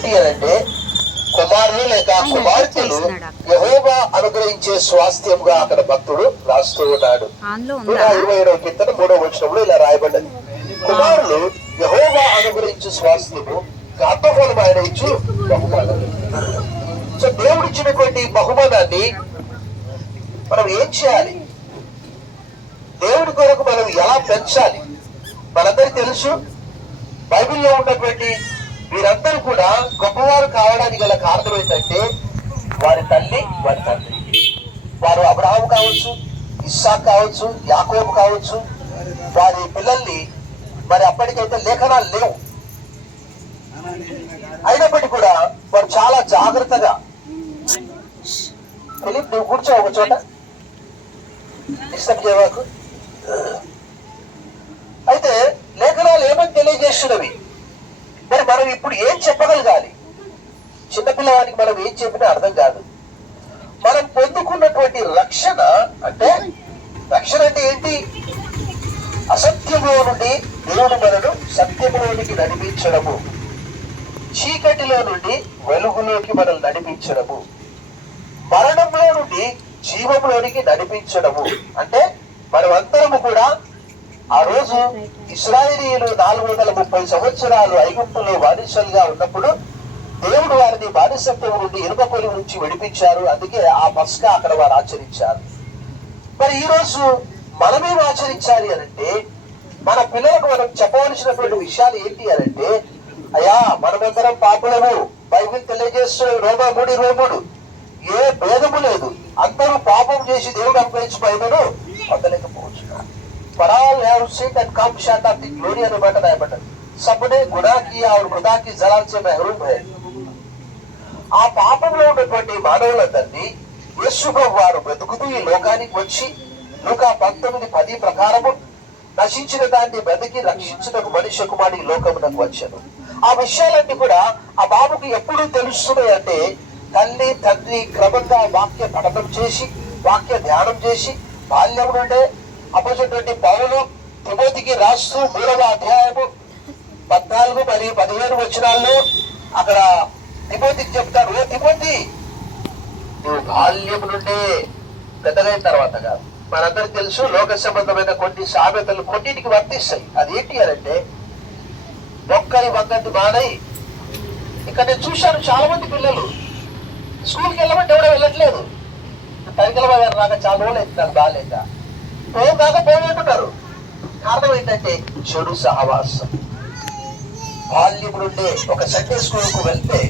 ఏంటి అంటే కుమారులు లేక కుమార్తెలు యెహోవా అనుగ్రహించే స్వాస్థ్యంగా అక్కడ భక్తుడు రాస్తూ ఉన్నాడు. 127వ కీర్తన 3వ వచనంలో ఇలా రాయబడ్డది, కుమారులు యెహోవా అనుగ్రహించే స్వాస్థ్యము, ఆత్మఫలం ఆయన ఇచ్చు బహుమానం. సో దేవుడు ఇచ్చినటువంటి బహుమానాన్ని మనం ఏం చేయాలి, దేవుడి కొరకు మనం ఎలా పెంచాలి? మనందరికీ తెలుసు, బైబిల్లో ఉన్నటువంటి వీరందరూ కూడా గొప్పవారు కావడానికి గల కారణం ఏంటంటే వారి తల్లి, వారి తండ్రి. వారు అబ్రహాము కావచ్చు, ఇస్సాకు కావచ్చు, యాకోబు కావచ్చు, వారి పిల్లల్ని మరి అప్పటికైతే లేఖనాలు లేవు, అయినప్పటికీ కూడా వారు చాలా జాగ్రత్తగా. ఫిలిప్, నువ్వు కూర్చో ఒక చోట, డిస్టర్బ్ చేయవాకు. అయితే లేఖనాలు ఏమని తెలియజేస్తున్నవి? మరి మనం ఇప్పుడు ఏం చెప్పగలగాలి? చిన్నపిల్లవాడికి మనం ఏం చెప్పినా అర్థం కాదు. మనం పొందుకున్నటువంటి రక్షణ అంటే ఏంటి? అసత్యంలో నుండి దేవుడు మనను సత్యంలోనికి నడిపించడము, చీకటిలో నుండి వెలుగులోకి మనల్ని నడిపించడము, మరణంలో నుండి జీవంలోనికి నడిపించడము. అంటే మనమందరము కూడా ఆ రోజు ఇశ్రాయేలీయులు 430 సంవత్సరాలు ఐగుప్తులో బానిసలుగా ఉన్నప్పుడు దేవుడు వారిని బానిసత్వం నుండి ఇనుపకొలి నుంచి విడిపించారు. అందుకే ఆ పస్కా అక్కడ వారు ఆచరించారు. మరి ఈ రోజు మనమేం ఆచరించాలి అనంటే, మన పిల్లలకు మనం చెప్పవలసినటువంటి విషయాలు ఏంటి అనంటే, అయ్యా మనమందరం పాపులము, బైబిల్ తెలియజేస్తున్న రోమా 3:23 ఏ భేదము లేదు, అందరూ పాపం చేసి దేవుడు అనుగ్రహించబోయినను పొందలేకపోతున్నారు. For all have sinned and come short of the glory అనే మాట రాయబడ్డది. सबने गुनाह किया और खुदा की जलाल से महरूम है. ఆ పాపంలో ఉన్నటువంటి మానవులందరినీ యేసు ప్రభువు వారు బ్రతుకుతూ ఈ లోకానికి వచ్చి లూకా 19:10 ప్రకారము నశించిన దాన్ని బ్రతికి రక్షించుటకు మనిషి కుమారుడు ఈ లోకమునకు వచ్చాను. ఆ విషయాలన్నీ కూడా ఆ బాబుకి ఎప్పుడు తెలుస్తున్నాయి అంటే, తల్లి తండ్రి క్రమంగా వాక్య పఠనం చేసి, వాక్య ధ్యానం చేసి, బాల్యం నుండే అపోజిట్ పౌలు తిమోతికి రాస్తూ 3వ అధ్యాయము 14 మరియు 15 వచనాల్లో అక్కడ తిమోతికి చెప్తారు, ఓ తిమోతి, నువ్వు బాల్యం నుండే పెద్దగైన తర్వాత కాదు. మనందరికి తెలుసు లోక సంబంధమైన కొన్ని సామెతలు కొన్నిటికి వర్తిస్తాయి. అది ఏంటి అంటే, మొక్కని వంగతి మానై. ఇక్కడ నేను చూశాను చాలా మంది పిల్లలు స్కూల్కి వెళ్ళమంటే ఎవడో వెళ్ళట్లేదు. తరికల గారు రాక చాలా రోజులు అవుతుంది, బాగాలేక పోయినట్టున్నారు. కారణం ఏంటంటే చెడు సహవాసం. బాల్యం నుండే ఒక సండే స్కూల్ కు వెళ్తే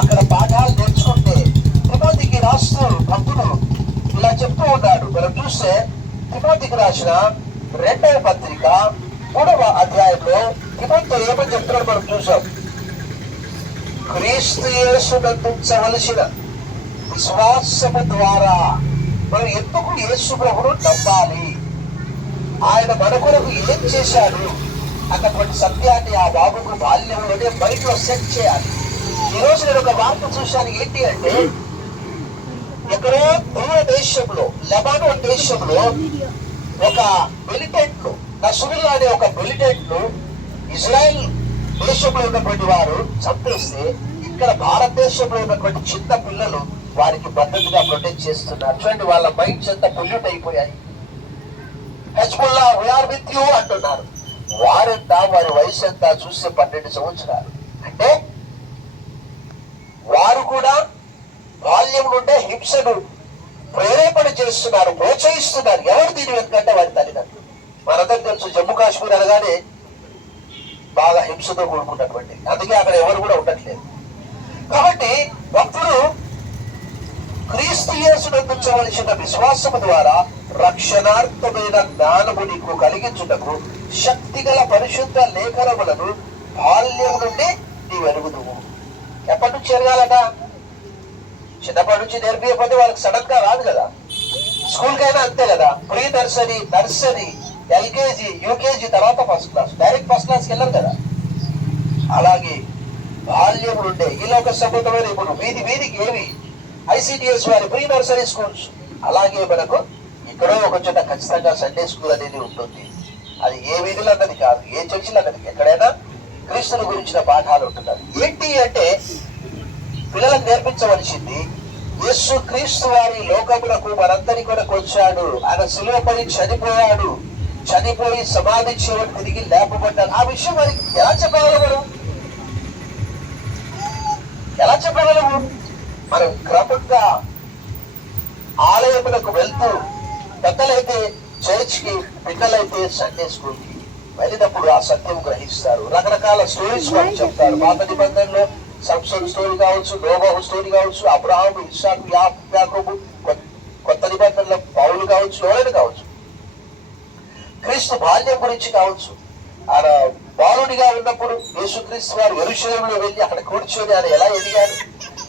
అక్కడ పాఠాలు నేర్చుకుంటే, తిమోతికి రాస్తూ భక్తుడు ఇలా చెప్తూ ఉన్నాడు. మనం చూస్తే తిమోతికి రాసిన 2వ పత్రిక 3వ అధ్యాయంలో తిమోతితో ఏమని చెప్తున్నాడు మనం చూసాం. క్రీస్తు యేసునందు ఉంచవలసిన విశ్వాసము ద్వారా మనం ఎందుకు యేసు ప్రభువును నమ్మాలి, ఆయన మన కొరకు ఏం చేశాడు అన్నటువంటి సత్యాన్ని ఆ బాబుకు బాల్యంలోనే బయటలో సెట్ చేయాలి. ఈ రోజు నేను ఒక వార్త చూశాను. ఏంటి అంటే, ఎక్కడో దూర దేశంలో, లెబానోన్ దేశంలో ఒక మిలిటెంట్ ను, నసురుల్లా అనే ఒక మిలిటెంట్ ను ఇజ్రాయెల్ దేశంలో ఉన్నటువంటి వారు చంపేస్తే, ఇక్కడ భారతదేశంలో ఉన్నటువంటి చిన్న పిల్లలు వారికి భద్రతగా ప్రొటెక్ట్ చేస్తున్నారు. చూడండి, వాళ్ళ మైండ్స్ ఎంత పొల్యూట్ అయిపోయాయి. హెజ్బుల్లా వీఆర్ విత్ యూ అంటున్నారు. వారెంత, వారి వయసు ఎంత చూస్తే 12 సంవత్సరాలు. అంటే వారు కూడా బాల్యం నుండే హింసను ప్రేరేపణ చేస్తున్నారు, ప్రోత్సహిస్తున్నారు. ఎవరు దీని వెనుకంటే వారి తల్లిదండ్రులు. మనందరూ తెలుసు, జమ్మూ కాశ్మీర్ అనగానే బాగా హింసతో కూడుకున్నటువంటి, అందుకే అక్కడ ఎవరు కూడా ఉండట్లేదు. కాబట్టి భక్తుడు క్రీస్తు యేసునందు ఉంచవలసిన విశ్వాసము ద్వారా రక్షణార్థమైన జ్ఞానము నీకు కలిగించుటకు శక్తిగల పరిశుద్ధ లేఖనములను బాల్యం నుండి నీవు ఎరుగుదువు. ఎప్పటి నుంచి ఎరగాలట? చిన్నప్పటి నుంచి నేర్పియకపోతే వాళ్ళకి సడన్ గా రాదు కదా. స్కూల్ కైనా అంతే కదా. ప్రీ నర్సరీ, ఎల్కేజీ, యూకేజీ, తర్వాత ఫస్ట్ క్లాస్. డైరెక్ట్ ఫస్ట్ క్లాస్కి వెళ్ళరు కదా. అలాగే బాల్యం నుండే ఈ లోక సంబంధమైన ఇప్పుడు వీధికి ఏవి ICDS వారి ప్రీ నర్సరీ స్కూల్స్, అలాగే మనకు ఇక్కడో ఒక చోట ఖచ్చితంగా సండే స్కూల్ అనేది ఉంటుంది. అది ఏ వీధిలో అన్నది కాదు, ఏ చర్చిలో అన్నది, ఎక్కడైనా క్రీస్తుని గురించిన పాఠాలు ఉంటున్నారు. ఏంటి అంటే పిల్లలకు నేర్పించవలసింది యేసు క్రీస్తు వారి లోకములకు మనందరి కొరకు వచ్చాడు. ఆయన శిలువపై చనిపోయాడు, చనిపోయి సమాధి చేయడం తిరిగి లేపబడ్డాడు. ఆ విషయం వారికి ఎలా చెప్పగలము? ఎలా చెప్పగలము? మనం క్రమంగా ఆలయములకు వెళ్తూ, పెద్దలైతే చర్చ్ కి, పిల్లలైతే సండే స్కూల్ కి వెళ్ళినప్పుడు ఆ సత్యం గ్రహిస్తారు. రకరకాల స్టోరీస్ మనం చెప్తారు. పాత నిబంధనలో సంసోను స్టోరీ కావచ్చు, నోబహు స్టోరీ కావచ్చు, అబ్రహాము, ఇస్సాకు, యాకోబు, కొత్త నిబంధనలో పౌలు కావచ్చు, ఎవరైనా కావచ్చు. క్రీస్తు బాల్యం గురించి కావచ్చు. ఆయన బాలుడిగా ఉన్నప్పుడు యేసుక్రీస్తు వారు యెరూషలేములో వెళ్ళి అక్కడ కూర్చొని ఆయన ఎలా ఎదిగాడు.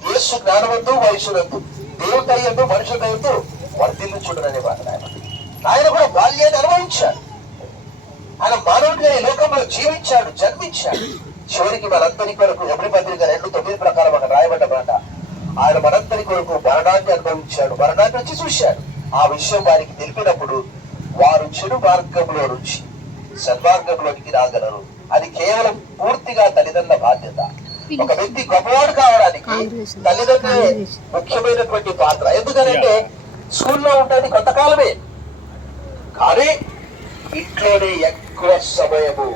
యేసు జ్ఞానవంతు, వయసునందు, దేవుని దయ్యందు, మనుషుల దయ్యందు వర్ధిల్లుచుండననే మాట ఆయన కూడా బాల్యాన్ని అనుభవించాడు. ఆయన మానవుడిగా ఈ లోకంలో జీవించాడు, జన్మించాడు. చివరికి మనందరి కొరకు ఎబ్రీ పత్రిక 2:9 ప్రకారం అక్కడ రాయబడ్డ మాట, ఆయన మనందరి కొరకు మరణాన్ని అనుభవించాడు, మరణాన్ని వచ్చి చూశాడు. ఆ విషయం వారికి తెలిపినప్పుడు వారు చెడు మార్గంలో నుంచి సన్మార్గంలోనికి రాగలరు. అది కేవలం పూర్తిగా తల్లిదండ్రుల బాధ్యత. ఒక వ్యక్తి గొప్పవాడు కావడానికి తల్లిదండ్రులే ముఖ్యమైనటువంటి పాత్ర. ఎందుకంటే స్కూల్లో ఉండేది కొంతకాలమే, కానీ ఇంట్లోనే ఎక్కువ సమయము